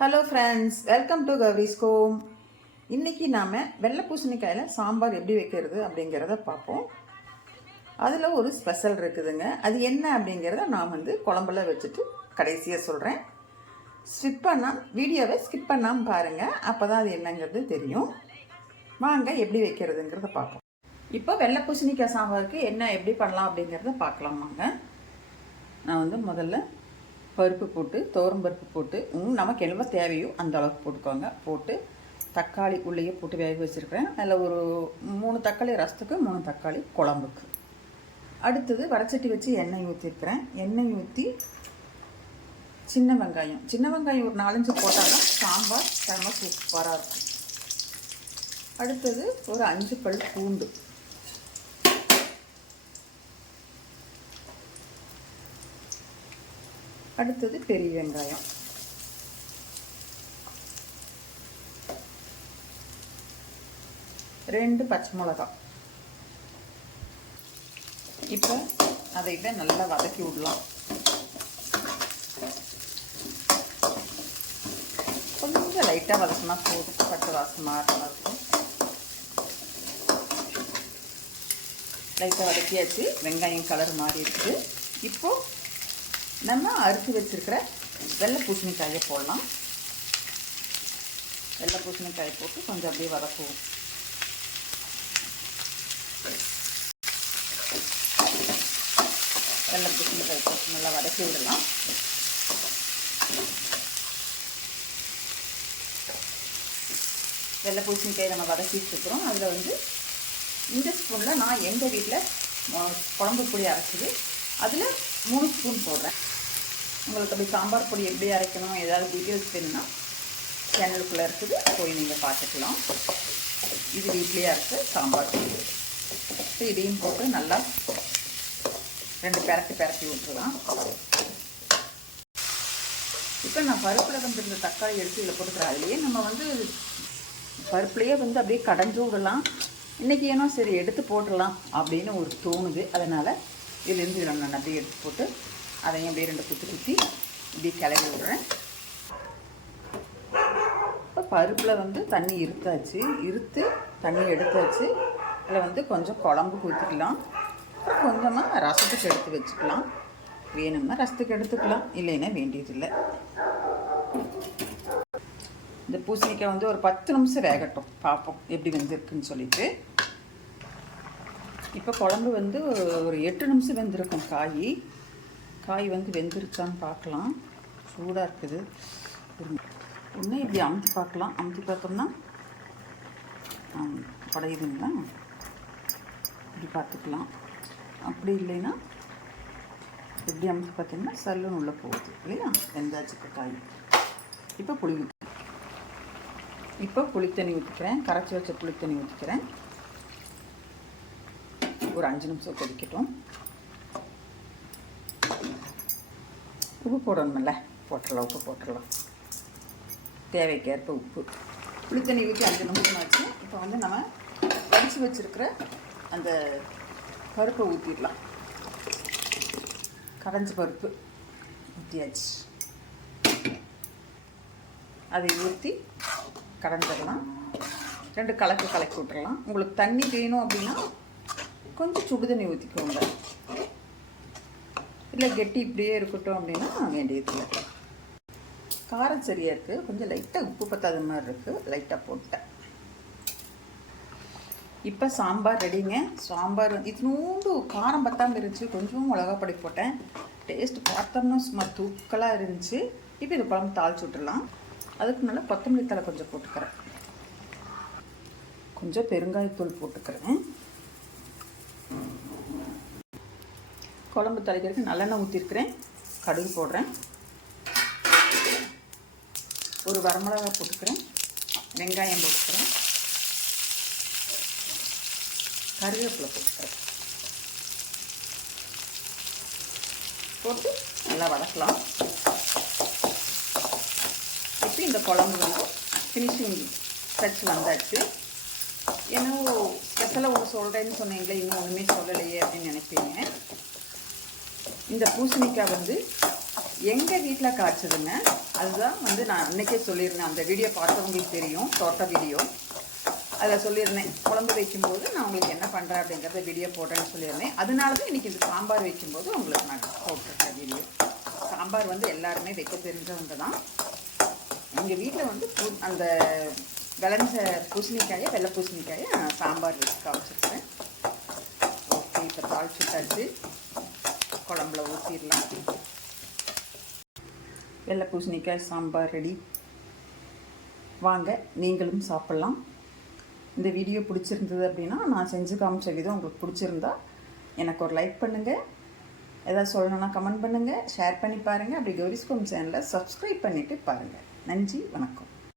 Hello friends welcome to Gowri's home இன்றைக்கி நாம் வெள்ளை பூசணிக்காயில் சாம்பார் எப்படி வைக்கிறது அப்படிங்கிறத பார்ப்போம். அதில் ஒரு ஸ்பெஷல் இருக்குதுங்க. அது என்ன அப்படிங்கிறத நான் வந்து குழம்புல வச்சுட்டு கடைசியாக சொல்கிறேன் ஸ்கிப் பண்ணால் வீடியோவை ஸ்கிப் பண்ணாமல் பாருங்கள் அப்போ தான் அது என்னங்கிறது தெரியும். வாங்க எப்படி வைக்கிறதுங்கிறத பார்ப்போம். இப்போ வெள்ளை பூசணிக்காய் சாம்பாருக்கு என்ன எப்படி பண்ணலாம் அப்படிங்கிறத பார்க்கலாம் வாங்க நான் வந்து முதல்ல பருப்பு போட்டு துவரம் பருப்பு போட்டு நமக்கு எவ்வளோ தேவையோ அந்த அளவுக்கு போட்டுக்கோங்க. போட்டு தக்காளி உள்ளேயே போட்டு வேக வச்சுருக்கிறேன். அதில் ஒரு மூணு தக்காளி ரசத்துக்கு மூணு தக்காளி குழம்புக்கு. அடுத்தது வடச்சட்டி வச்சு எண்ணெய் ஊற்றிருக்கிறேன் எண்ணெய் ஊற்றி சின்ன வெங்காயம். சின்ன வெங்காயம் ஒரு நாலஞ்சு போட்டால் தான் சாம்பார் செம்ம சூப்பராக இருக்கும். அடுத்தது ஒரு அஞ்சு பல் பூண்டு. அடுத்தது பெரிய வெங்காயம். ரெண்டு பச்சை மிளகா இப்போ அதை இதை நல்லா வதக்கி விடலாம். கொஞ்சம் லைட்டாக வதக்கினா போதும். பட்டு வாசமாக இருக்கும் லைட்டாக வதக்கியாச்சு. வெங்காயம் கலர் மாறி இருக்குது இப்போது நம்ம அறுத்து வச்சுருக்கிற வெள்ளை பூசணிக்காயை போடலாம். வெள்ளை பூசணிக்காயை போட்டு கொஞ்சம் அப்படியே வதக்குவோம். வெள்ளை பூசணிக்காய் போட்டு நல்லா வதக்கி விடலாம். வெள்ளை பூசணிக்காய் நம்ம வதக்கிட்டு இருக்கிறோம். அதில் வந்து இந்த ஸ்பூனில் நான் எங்கள் வீட்டில் குழம்பு பொடி அரைச்சிது. அதில் மூணு ஸ்பூன் போடுறேன். உங்களுக்கு அப்படி சாம்பார் பொடி எப்படி அரைக்கணும் ஏதாவது டீட்டெயில்ஸ் வேணும்னா சேனலுக்குள்ளே இருக்குது. போய் நீங்கள் பார்த்துக்கலாம். இது வீட்லேயே அரைச்ச சாம்பார் பொடி. ஸோ இதையும் போட்டு நல்லா ரெண்டு பெரட்டி பெரட்டி விட்டுருலாம் இப்போ நான் பருப்பில் வந்துருந்த தக்காளி எடுத்து இதில் போட்டுக்கிறேன். அதுலேயே நம்ம வந்து பருப்புலேயே வந்து அப்படியே கடைஞ்சு விடலாம். இன்றைக்கி ஏனோ சரி எடுத்து போட்டுடலாம் அப்படின்னு ஒரு தோணுது. அதனால் இதுலேருந்து இதில் நான் அப்படியே எடுத்து போட்டு அதையும் அப்படியே ரெண்டு குத்தி குத்தி இப்படி கிளறி விடுறேன். இப்போ பருப்பில் வந்து தண்ணி இருத்தாச்சு. இருத்து தண்ணி எடுத்தாச்சு. அதில் வந்து கொஞ்சம் குழம்பு ஊற்றிக்கலாம். அப்புறம் கொஞ்சமாக ரசத்துக்கு எடுத்து வச்சுக்கலாம். வேணும்னா ரசத்துக்கு எடுத்துக்கலாம். இல்லைன்னா வேண்டியதில்லை. இந்த பூசணிக்காய் வந்து ஒரு பத்து நிமிஷம் வேகட்டும். பார்ப்போம் எப்படி வெந்திருக்குன்னு சொல்லிட்டு. இப்போ குழம்பு வந்து ஒரு எட்டு நிமிஷம் வெந்திருக்கும் காய். காய் வந்து வெந்திருக்கான்னு பார்க்கலாம். சூடாக இருக்குது. இன்னும் இப்படி அமுத்தி பார்க்கலாம்? அமுத்தி பார்த்தோம்னா படையுதுங்களா? இப்படி பார்த்துக்கலாம். அப்படி இல்லைன்னா எப்படி அமுத்தி பார்த்தீங்கன்னா சல்லுன்னு உள்ளே போகுது. இல்லையா? வெந்தாச்சுக்கு காய் இப்போ புளி இப்போ புளித்தண்ணி ஊற்றிக்கிறேன் கரைச்சி வச்ச புளித்தண்ணி ஊற்றிக்கிறேன் ஒரு அஞ்சு நிமிஷம் கொதிக்கட்டும். உப்பு போடணுமில்ல போட்டுடலாம் உப்பு போட்டுடலாம். தேவைக்கேற்ப உப்பு. புளித்தண்ணி ஊற்றி அஞ்சு நிமிஷம் ஆச்சு. இப்போ வந்து நம்ம வடித்து வச்சுருக்கிற அந்த பருப்பை ஊற்றிடலாம் கடைஞ்சி பருப்பு ஊற்றியாச்சு அதை ஊற்றி கடைஞ்சிடலாம் ரெண்டு கலக்கு கலக்கி விட்டுறலாம். உங்களுக்கு தண்ணி வேணும் அப்படின்னா கொஞ்சம் சுடு தண்ணி ஊற்றிக்கோங்க இல்லை கெட்டி இப்படியே இருக்கட்டும் அப்படின்னா வேண்டியதில்லை காரம் சரியாக இருக்குது கொஞ்சம் லைட்டாக உப்பு பத்தாத மாதிரி இருக்குது லைட்டாக போட்டேன். இப்போ சாம்பார் ரெடிங்க. சாம்பார் இத்தினூண்டு காரம் பத்தாமல் இருந்துச்சு. கொஞ்சம் மிளகாப்பொடி போட்டேன். டேஸ்ட் பார்த்தோம்னா சும்மா தூக்கலாக இருந்துச்சு. இப்போ இது குழம்பு தாளிச்சு விட்டுடலாம். அதுக்கு மேலே கொத்தமல்லி தலை கொஞ்சம் போட்டுக்கிறேன். கொஞ்சம் பெருங்காயத்தூள் போட்டுக்கிறேன். குழம்பு தலைக்கிறதுக்கு நல்லெண்ணெய் ஊற்றிருக்கிறேன் கடுகு போடுறேன். ஒரு வரமிளகா போட்டுக்கிறேன். வெங்காயம் போட்டுக்கிறேன். கருவேப்பிலை போட்டுக்கிறேன். போட்டு நல்லா வதக்கலாம். இப்போ இந்த குழம்பு வந்து ஃபினிஷிங் டச் வந்தாச்சு. ஏன்னா ஸ்பெஷலாக ஒன்று சொல்கிறேன்னு சொன்னீங்களே இன்னும் ஒன்றுமே சொல்லலை இந்த பூசணிக்காய் வந்து எங்கள் வீட்டில் காய்ச்சதுங்க. அதுதான் வந்து நான் அன்றைக்கே சொல்லியிருந்தேன். அந்த வீடியோ பார்த்தவங்களுக்கு தெரியும். தோட்ட வீடியோ. அதில் சொல்லியிருந்தேன். குழம்பு வைக்கும்போது நான் உங்களுக்கு என்ன பண்ணுறேன் அப்படிங்கிறத வீடியோ போடுறேன்னு சொல்லியிருந்தேன். அதனால தான் இன்றைக்கி இந்த சாம்பார் வைக்கும்போது உங்களுக்கு நான் போட்டிருக்கேன் வீடியோ. சாம்பார் வந்து எல்லாருமே வைக்க தெரிஞ்சவங்க தான் எங்கள் வீட்டில் வந்து பூ- அந்த விளைஞ்ச பூசணிக்காயை வெள்ளை பூசணிக்காயை நான் சாம்பார் வச்சு காமிச்சிருக்கேன் ஓகே இப்போ தாளிச்சுட்டாச்சு குழம்புல ஊற்றிடலாம் வெள்ளை பூசணிக்காய் சாம்பார் ரெடி. வாங்க நீங்களும் சாப்பிட்லாம். இந்த வீடியோ பிடிச்சிருந்தது அப்படின்னா நான் செஞ்சு காமிச்ச விதம் உங்களுக்கு பிடிச்சிருந்தா எனக்கு ஒரு லைக் பண்ணுங்கள் ஏதாவது சொல்லணும்னா கமெண்ட் பண்ணுங்கள் ஷேர் பண்ணி பாருங்கள் அப்படி கௌரிஸ்கோம் சேனலை சப்ஸ்கிரைப் பண்ணிவிட்டு பாருங்கள் நன்றி வணக்கம்.